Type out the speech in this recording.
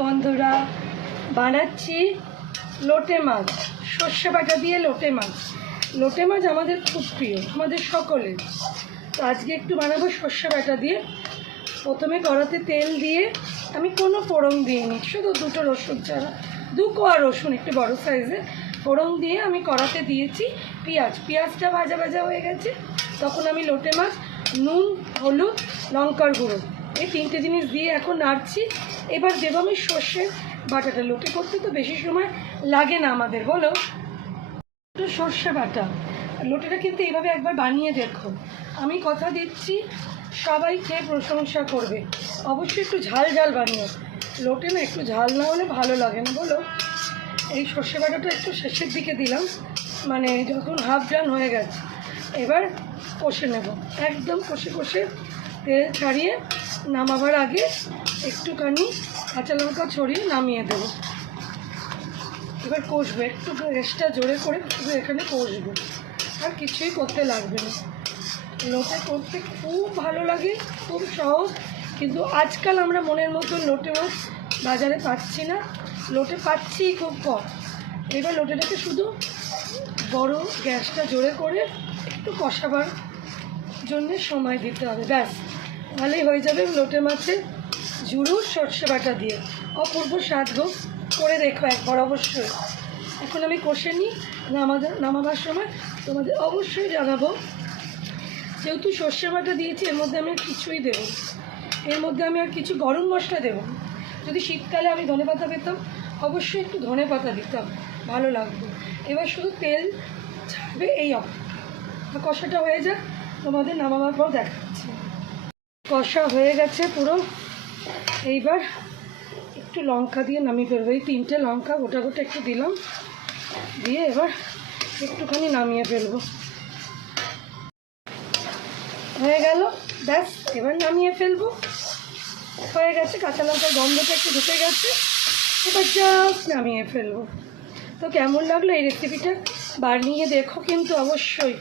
বন্ধুরা বানাচ্ছি লোটে মাছ, সর্ষে বাটা দিয়ে লোটে মাছ। লোটে মাছ আমাদের খুব প্রিয়, আমাদের সকলের। তো আজকে একটু বানাবো সর্ষে বাটা দিয়ে। প্রথমে কড়াতে তেল দিয়ে, আমি কোনো ফোড়ন দিইনি, শুধু দুটো রসুন ছাড়া, 2 কোয়া রসুন, একটু বড় সাইজে ফোড়ন দিয়ে আমি কড়াতে দিয়েছি পেঁয়াজটা ভাজা ভাজা হয়ে গেছে। তখন আমি লোটে মাছ, নুন, হলুদ, লঙ্কার গুঁড়ো, এই 3টে জিনিস দিয়ে এখন নাড়ছি। এবার দেবো আমি সর্ষের বাটাটা। লোটে করতে তো বেশি সময় লাগে না আমাদের, বলো। সর্ষে বাটা লোটেটা কিন্তু এইভাবে একবার বানিয়ে দেখো। আমি কথা দিচ্ছি সবাই খেয়ে প্রশংসা করবে। অবশ্যই একটু ঝাল ঝাল বানিও, লোটে না একটু ঝাল না হলে ভালো লাগে না, বলো। এই সর্ষে বাটাটা একটু শেষের দিকে দিলাম, মানে যখন হাফ ডান হয়ে গেছে। এবার কষে নেব, একদম কষে কষে তেল ছাড়িয়ে নামাবার আগে একটুখানি কাঁচা লঙ্কা ছড়িয়ে নামিয়ে দেবো। এবার কষবে, একটু গ্যাসটা জোরে করে শুধু এখানে কষবে, আর কিছুই করতে লাগবে না। লোটে করতে খুব ভালো লাগে, খুব সহজ। কিন্তু আজকাল আমরা মনের মতো লোটে মাছ বাজারে পাচ্ছি না, লোটে পাচ্ছি খুব কম। এবার লোটেটাকে শুধু বড় গ্যাসটা জোরে করে একটু কষাবার জন্যে সময় দিতে হবে, ব্যাস ভালোই হয়ে যাবে। লোটে মাছের ঝুড়ো সর্ষে বাটা দিয়ে অপূর্ব স্বাদ হোক, করে দেখো একবার অবশ্যই। এখন আমি কষে নিই, নামাবার সময় তোমাদের অবশ্যই জানাবো। যেহেতু সর্ষে বাটা দিয়েছি, এর মধ্যে আমি আর কিছুই দেবো, এর মধ্যে আমি আর কিছু গরম মশলা দেবো। যদি শীতকালে আমি ধনেপাতা পেতাম, অবশ্যই একটু ধনেপাতা দিতাম, ভালো লাগতো। এবার শুধু তেল ছাড়বে, এই অবস্থা। কষাটা হয়ে যাক, তোমাদের নামাবার পর দেখাচ্ছি। কষা হয়ে গেছে পুরো। এইবার একটু লঙ্কা দিয়ে নামিয়ে ফেলবো, এই 3টে লঙ্কা গোটা গোটা একটু দিলাম, দিয়ে এবার একটুখানি নামিয়ে ফেলবো। হয়ে গেল, ব্যাস এবার নামিয়ে ফেলবো। হয়ে গেছে, কাঁচা লঙ্কার গন্ধটা একটু ঢুকে গেছে, এবার জাস্ট নামিয়ে ফেলবো। তো কেমন লাগলো এই রেসিপিটা, বানিয়ে দেখো কিন্তু অবশ্যই।